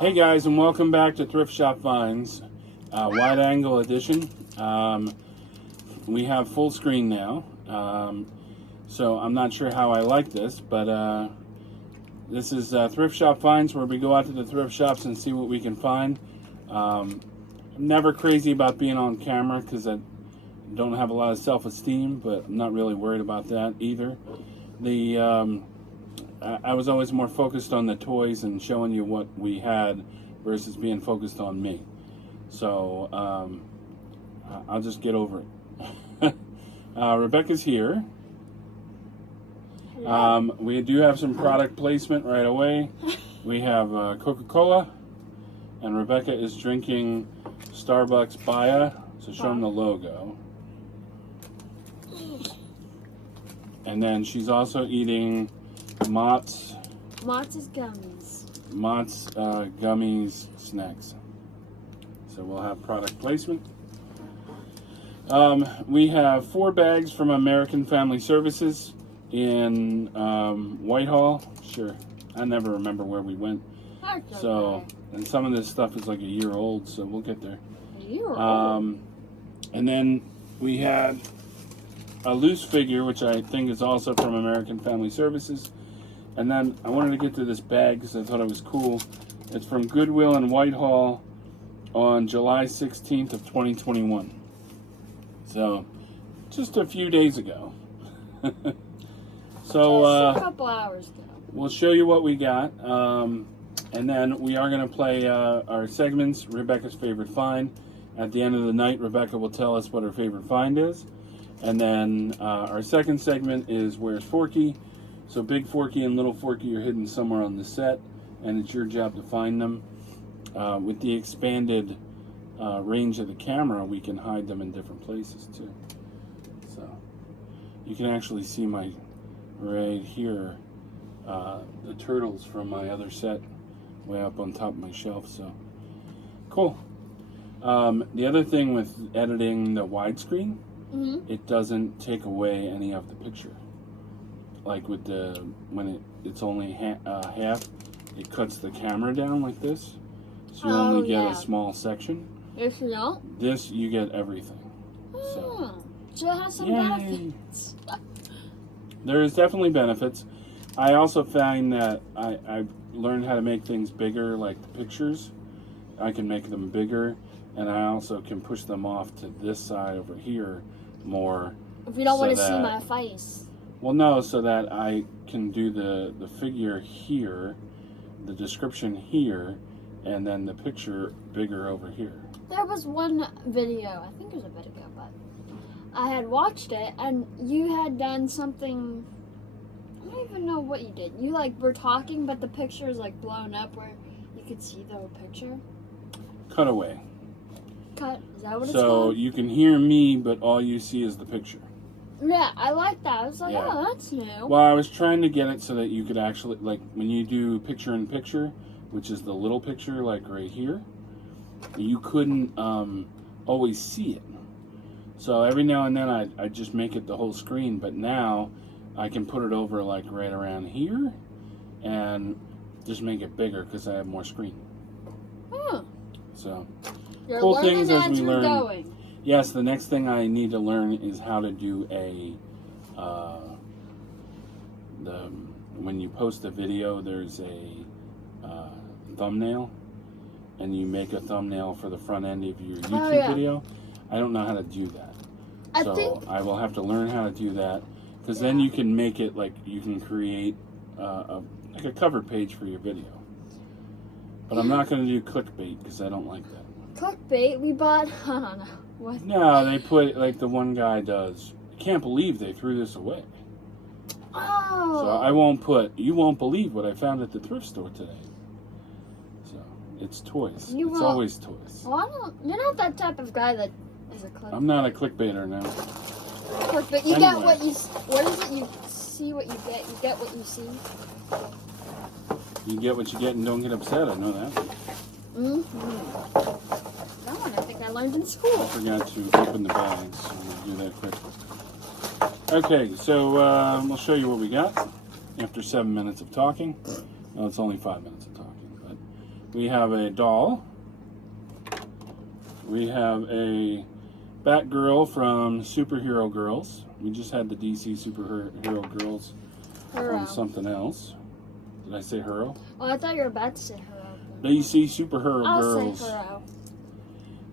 Hey guys, and welcome back to Thrift Shop Finds, wide angle edition. We have full screen now, so I'm not sure how I like this, but this is Thrift Shop Finds, where we go out to the thrift shops and see what we can find. I'm never crazy about being on camera because I don't have a lot of self-esteem, but I'm not really worried about that either. I was always more focused on the toys and showing you what we had versus being focused on me. So I'll just get over it. Rebecca's here. We do have some product placement right away. We have Coca-Cola, and Rebecca is drinking Starbucks Baya, so show them the logo. And then she's also eating Mott's gummies snacks. So we'll have product placement. We have 4 bags from American Family Services in Whitehall. Sure, I never remember where we went. So, and some of this stuff is like a year old, so we'll get there. A year old. And then we had a loose figure, which I think is also from American Family Services. And then I wanted to get to this bag because I thought it was cool. It's from Goodwill in Whitehall on July 16th of 2021. So, just a few days ago. So, just a couple hours ago. We'll show you what we got. And then we are going to play our segments, Rebecca's Favorite Find. At the end of the night, Rebecca will tell us what her favorite find is. And then our second segment is Where's Forky? So Big Forky and Little Forky are hidden somewhere on the set, and it's your job to find them. With the expanded range of the camera, we can hide them in different places too. So you can actually see my, right here, the turtles from my other set way up on top of my shelf. So cool. The other thing with editing the widescreen, it doesn't take away any of the picture. Like with when it's only half, it cuts the camera down like this, so you only get a small section. If you don't? This, you get everything. So it has some benefits. There is definitely benefits. I also find that I've learned how to make things bigger, like the pictures. I can make them bigger, and I also can push them off to this side over here more. If you don't want to see my face. Well, no, so that I can do the figure here, the description here, and then the picture bigger over here. There was one video, I think it was a bit ago, but I had watched it, and you had done something, I don't even know what you did. You were talking, but the picture is blown up where you could see the whole picture. Cutaway. Is that what it's So called? you can hear me, but all you see is the picture. Yeah, I like that. I was like, Yeah. oh, that's new. Well, I was trying to get it so that you could actually, when you do picture-in-picture, which is the little picture, right here, you couldn't always see it. So every now and then I just make it the whole screen, but now I can put it over right around here and just make it bigger because I have more screen. So, You're cool learning things as we you're learn. going. Yes, the next thing I need to learn is how to do when you post a video, there's a thumbnail, and you make a thumbnail for the front end of your YouTube video. I don't know how to do that. I will have to learn how to do that, because then you can make it you can create a cover page for your video. But I'm not going to do clickbait because I don't like that. Clickbait? We bought, I don't know. What? No, they put the one guy does. I can't believe they threw this away. Oh. So I won't put. You won't believe what I found at the thrift store today. So it's toys. It's always toys. Well, you're not that type of guy that is a clickbait. I'm not a clickbaiter now. Clickbait. You get what you. What is it? You see what you get. You get what you see. You get what you get and don't get upset. I know that. That one I think I learned in school. I forgot to open the bags, so we'll do that quickly. Okay, so we'll show you what we got after 7 minutes of talking. Well, it's only 5 minutes of talking, but We have a doll. We have a Batgirl from Superhero Girls. We just had the DC Superhero Girls on something else. Did I say Hero? Oh, I thought you were about to say Hero. DC Superhero I'll Girls. say Hero.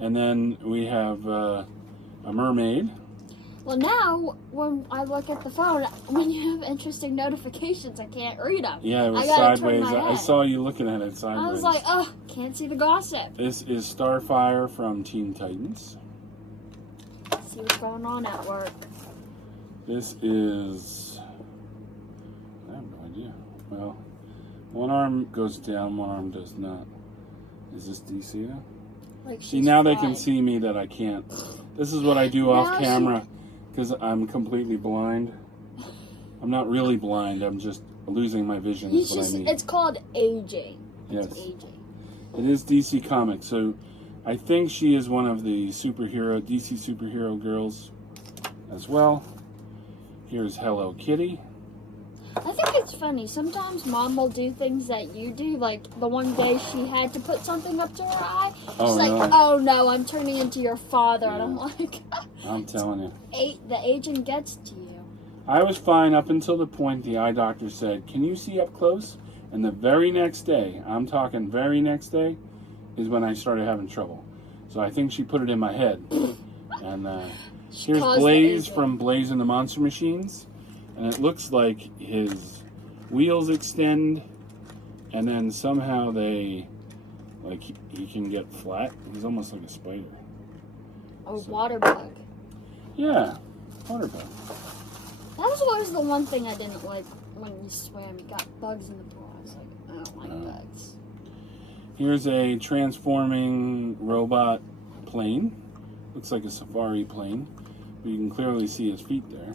And then we have a mermaid. Well, now, when I look at the phone, when you have interesting notifications, I can't read them. Yeah, it was I gotta turn sideways. my I head. saw you looking at it sideways. I was like, oh, can't see the gossip. This is Starfire from Teen Titans. See what's going on at work. This is... I have no idea. Well, one arm goes down, one arm does not. Is this DC now? Like See, now they can see me that I can't. This is what I do off camera because I'm completely blind. I'm not really blind. I'm just losing my vision is what I mean. It's called aging. Yes. It's aging. It is DC Comics, so I think she is one of the DC superhero girls as well. Here's Hello Kitty. I think it's funny. Sometimes Mom will do things that you do. Like the one day she had to put something up to her eye. She's like, oh no, I'm turning into your father. Yeah. And I'm like, I'm telling you. The aging gets to you. I was fine up until the point the eye doctor said, can you see up close? And the very next day, I'm talking very next day, is when I started having trouble. So I think she put it in my head. And here's Blaze from Blaze and the Monster Machines. And it looks like his wheels extend, and then somehow they, like, he can get flat. He's almost like a spider. Water bug. Yeah, water bug. That was always the one thing I didn't like when you swam. You got bugs in the pool. I was like, I don't like bugs. Here's a transforming robot plane. Looks like a safari plane, but you can clearly see his feet there.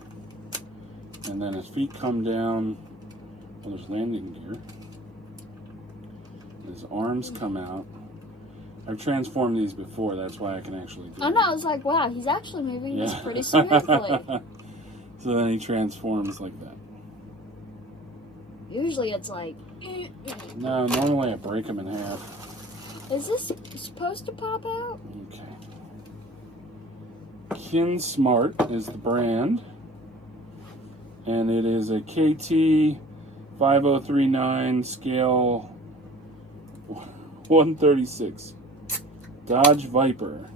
And then his feet come down. Well, there's landing gear. His arms come out. I've transformed these before, that's why I can actually do it. I know, I was like, wow, he's actually moving this pretty smoothly. So then he transforms like that. Usually it's like... No, normally I break him in half. Is this supposed to pop out? Okay. Kin Smart is the brand. And it is a KT 5039 scale 136 Dodge Viper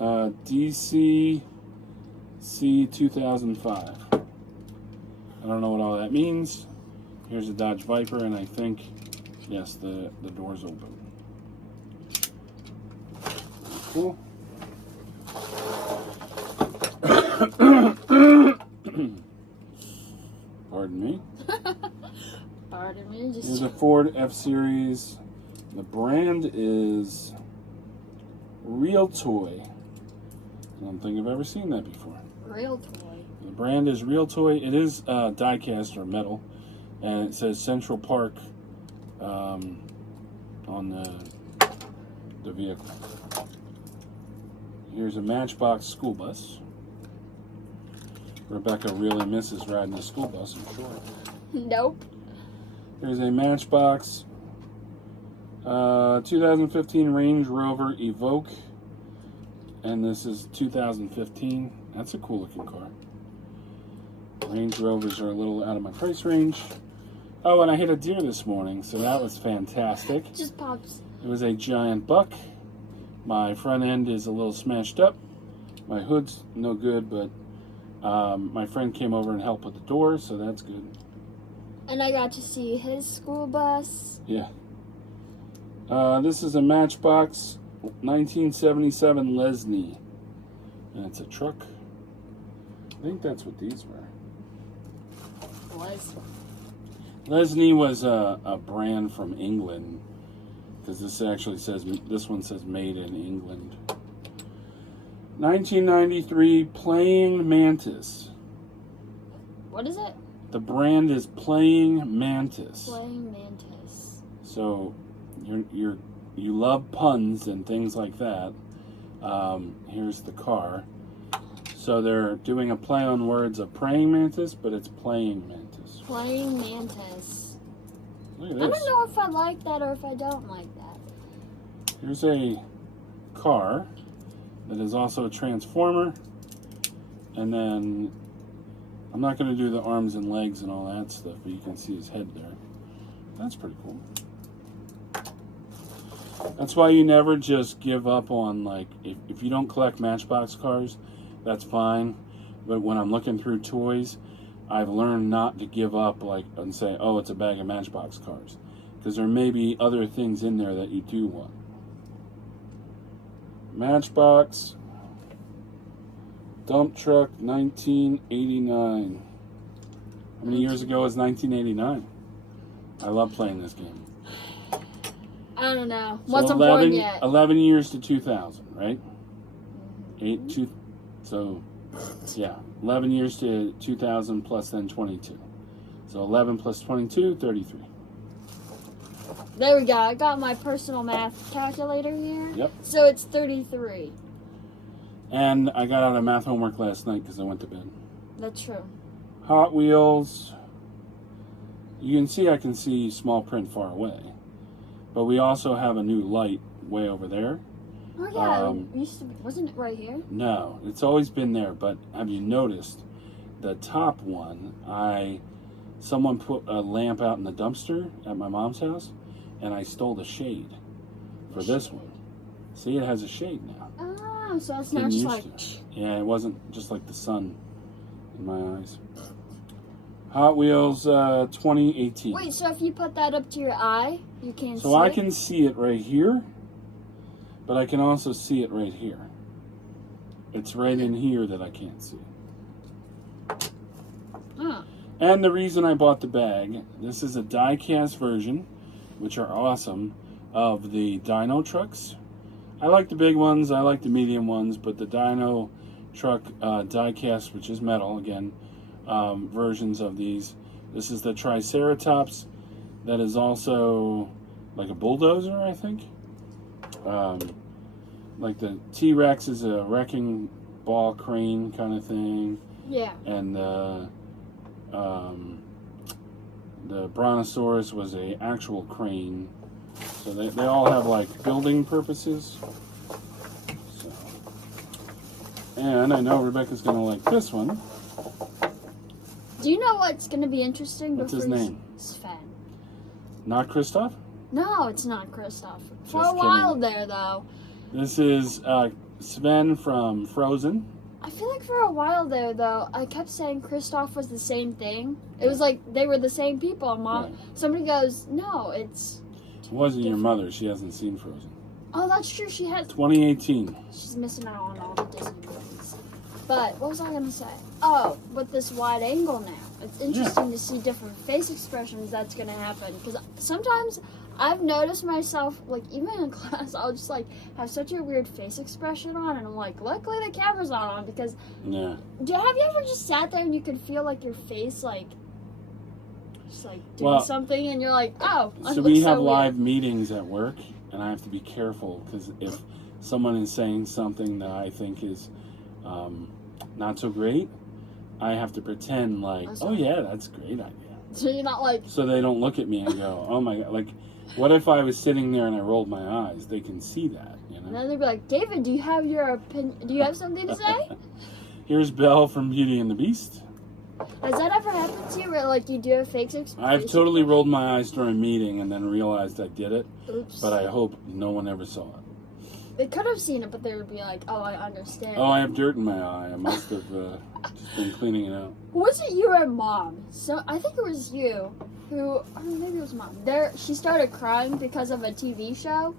DC C 2005. I don't know what all that means. Here's a Dodge Viper, and I think, yes, the door's open. Cool. Pardon me. Pardon me. There's a Ford F-Series. The brand is Real Toy. I don't think I've ever seen that before. Real Toy. The brand is Real Toy. It is die-cast or metal, and it says Central Park on the vehicle. Here's a Matchbox school bus. Rebecca really misses riding the school bus, I'm sure. Nope. There's a Matchbox 2015 Range Rover Evoque, and this is 2015. That's a cool looking car. Range Rovers are a little out of my price range. Oh, and I hit a deer this morning, so that was fantastic. Just pops. It was a giant buck. My front end is a little smashed up. My hood's no good, but my friend came over and helped with the door, so that's good. And I got to see his school bus. Yeah. This is a Matchbox 1977 Lesney. And it's a truck. I think that's what these were. Lesney was a brand from England. Because this actually says, this one says made in England. 1993 Playing Mantis. What is it? The brand is Playing Mantis. Playing Mantis. So you love puns and things like that. Here's the car. So they're doing a play on words of praying mantis, but it's playing mantis. Playing Mantis. Look at I this. don't know if I like that or if I don't like that. Here's a car that is also a transformer. And then, I'm not going to do the arms and legs and all that stuff, but you can see his head there. That's pretty cool. That's why you never just give up on, like, if you don't collect Matchbox cars, that's fine. But when I'm looking through toys, I've learned not to give up, like, and say, oh, it's a bag of Matchbox cars. Because there may be other things in there that you do want. Matchbox dump truck 1989. How many years ago was 1989? I love playing this game. I don't know. So Wasn't born yet. 11 years to 2000, right? So, yeah. 11 years to 2000 plus then 22. So 11 plus 22, 33. There we go. I got my personal math calculator here. Yep. So it's 33. And I got out of math homework last night because I went to bed. That's true. Hot Wheels. You can see I can see small print far away. But we also have a new light way over there. Oh yeah, it used to be, wasn't it right here? No, it's always been there, but have you noticed the top one, someone put a lamp out in the dumpster at my mom's house, and I stole the shade for this one. See, it has a shade now. Oh, so it's not just like... Yeah, it wasn't just like the sun in my eyes. Hot Wheels 2018. Wait, so if you put that up to your eye, you can't see So I it? can see it right here, but I can also see it right here. It's right in here that I can't see. Huh. And the reason I bought the bag, this is a die-cast version, which are awesome, of the Dino trucks. I like the big ones, I like the medium ones, but the Dino truck die-cast, which is metal, again, versions of these. This is the Triceratops that is also like a bulldozer, I think. Like the T-Rex is a wrecking ball crane kind of thing. Yeah. And the Brontosaurus was a actual crane. So they all have like building purposes. So. And I know Rebecca's gonna like this one. Do you know what's going to be interesting? What's his name? Sven. Not Kristoff? No, it's not Kristoff. For Just a while kidding. there, though. This is Sven from Frozen. I feel like for a while there, though, I kept saying Kristoff was the same thing. It was like they were the same people. Mom, Right. Somebody goes, no, it's... It wasn't your mother. She hasn't seen Frozen. Oh, that's true. She has... 2018. She's missing out on all the Disney movies. But what was I going to say? Oh, with this wide angle now. It's interesting to see different face expressions that's going to happen. Because sometimes I've noticed myself, like, even in class, I'll just, like, have such a weird face expression on. And I'm like, luckily the camera's not on. Because, Yeah. have you ever just sat there and you could feel, like, your face, like, just, like, doing something? And you're like, oh, So we have live meetings at work. And I have to be careful. Because if someone is saying something that I think is not so great, I have to pretend like, oh yeah, that's a great idea. So you're not like... So they don't look at me and go, oh my God. Like, what if I was sitting there and I rolled my eyes? They can see that, you know? And then they'd be like, David, do you have your opinion? Do you have something to say? Here's Belle from Beauty and the Beast. Has that ever happened to you where, like, you do a fake expression? I've totally rolled my eyes during a meeting and then realized I did it. Oops. But I hope no one ever saw it. They could have seen it, but they would be like, oh, I understand. Oh, I have dirt in my eye. I must have just been cleaning it out. Was it you or Mom? So I think it was you who, or maybe it was Mom. She started crying because of a TV show.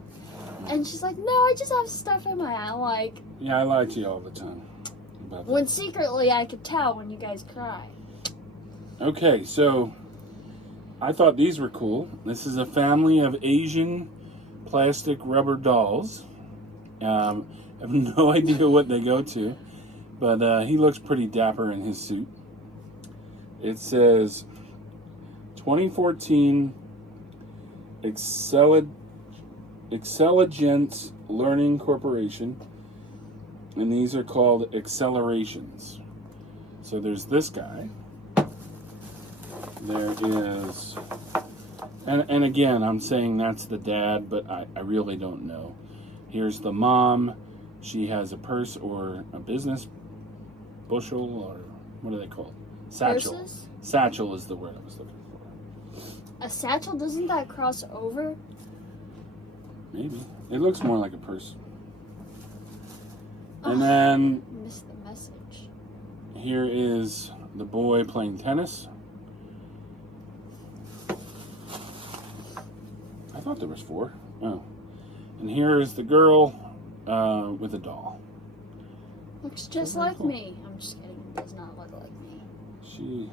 And she's like, no, I just have stuff in my eye. Like, Yeah, I lie to you all the time about that. when secretly I could tell when you guys cry. Okay, so I thought these were cool. This is a family of Asian plastic rubber dolls. I have no idea what they go to, but he looks pretty dapper in his suit. It says 2014 Excelligent Learning Corporation, and these are called accelerations. So there's this guy. There is And again, I'm saying that's the dad, but I really don't know. Here's the mom. She has a purse or a business bushel, or what are they called? Satchel. Purses? Satchel is the word I was looking for. A satchel? Doesn't that cross over? Maybe. It looks more like a purse. And then Missed the message. here is the boy playing tennis. I thought there was 4. Oh. And here is the girl with a doll. Looks just like me. I'm just kidding. It does not look like me.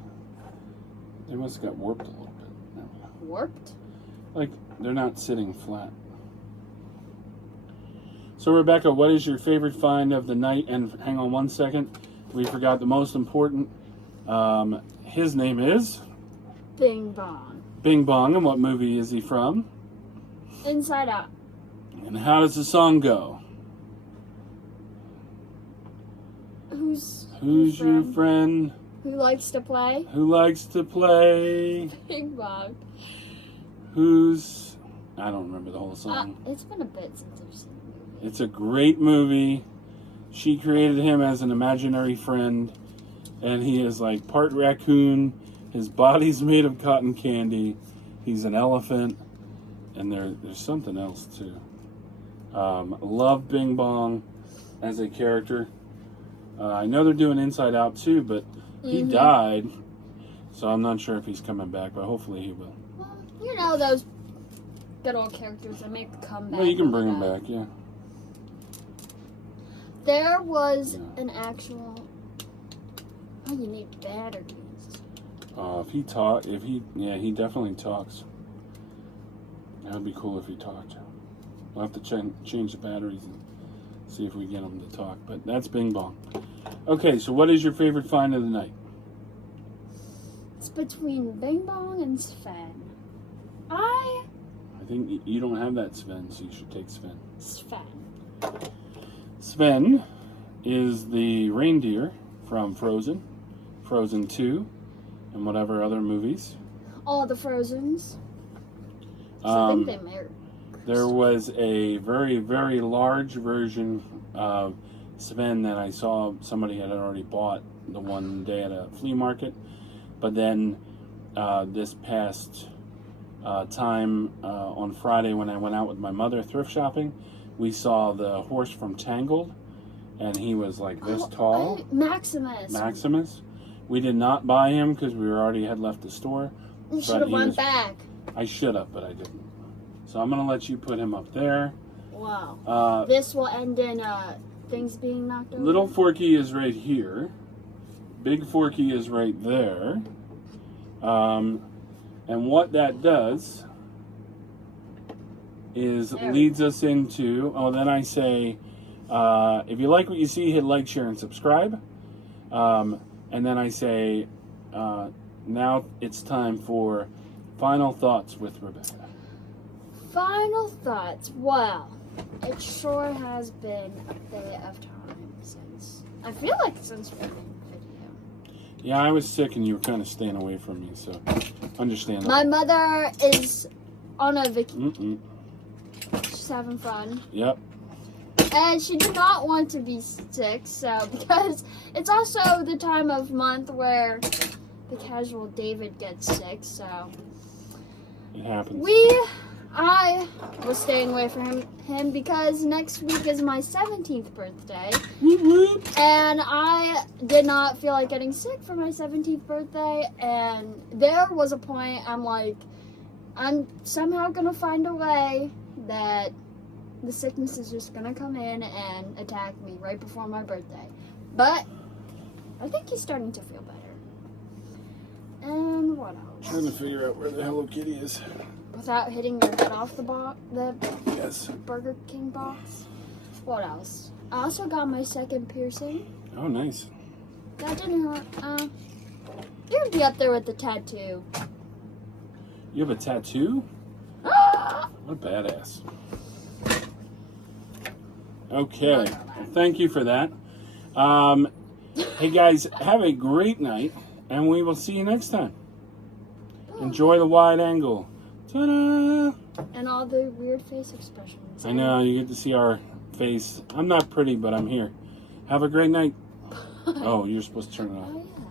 They must have got warped a little bit. Warped? Like, they're not sitting flat. So, Rebecca, what is your favorite find of the night? And hang on one second. We forgot the most important. His name is Bing Bong. Bing Bong. And what movie is he from? Inside Out. And how does the song go? Who's your friend? Who likes to play? Who likes to play? Bing Bong. I don't remember the whole song. It's been a bit since I've seen the movie. It's a great movie. She created him as an imaginary friend, and he is like part raccoon. His body's made of cotton candy. He's an elephant, and there's something else too. Love Bing Bong as a character. I know they're doing Inside Out too, but he died, so I'm not sure if he's coming back, but hopefully he will. Well, you know those good old characters that make the comeback. Well, you can bring him back, yeah. There was an actual. Oh, you need batteries. He definitely talks. That would be cool if he talked. We'll have to change the batteries and see if we get him to talk. But that's Bing Bong. Okay, so what is your favorite find of the night? It's between Bing Bong and Sven. I think you don't have that Sven, so you should take Sven. Sven. Sven is the reindeer from Frozen, Frozen 2, and whatever other movies. All the Frozens. So I think they married. There was a very, very large version of Sven that I saw somebody had already bought the one day at a flea market. But then this past time on Friday when I went out with my mother thrift shopping, we saw the horse from Tangled, and he was like this tall. Maximus. Maximus. We did not buy him because we already had left the store. You should have went back. I should have, but I didn't. So I'm going to let you put him up there. Wow. This will end in things being knocked over. Little Forky is right here. Big Forky is right there. And what that does is leads us into, then I say, if you like what you see, hit like, share, and subscribe. And then I say, now it's time for final thoughts with Rebecca. Final thoughts. Well, it sure has been a bit of time since. I feel like since filming video. Yeah, I was sick and you were kind of staying away from me, so understand that. My mother is on a vacation. She's having fun. Yep. And she did not want to be sick, so because it's also the time of month where the casual David gets sick, so it happens. I was staying away from him because next week is my 17th birthday. And I did not feel like getting sick for my 17th birthday. And there was a point I'm like, I'm somehow going to find a way that the sickness is just going to come in and attack me right before my birthday. But I think he's starting to feel better. And what else? Trying to figure out where the Hello Kitty is. Without hitting your head off the yes. Burger King box. What else? I also got my second piercing. Oh, nice. That didn't hurt. It would be up there with the tattoo. You have a tattoo? What a badass. Okay. Well, thank you for that. Hey, guys, have a great night, and we will see you next time. Enjoy the wide angle. Ta-da! And all the weird face expressions. I know, you get to see our face. I'm not pretty, but I'm here. Have a great night. Oh, you're supposed to turn it off. Oh, yeah.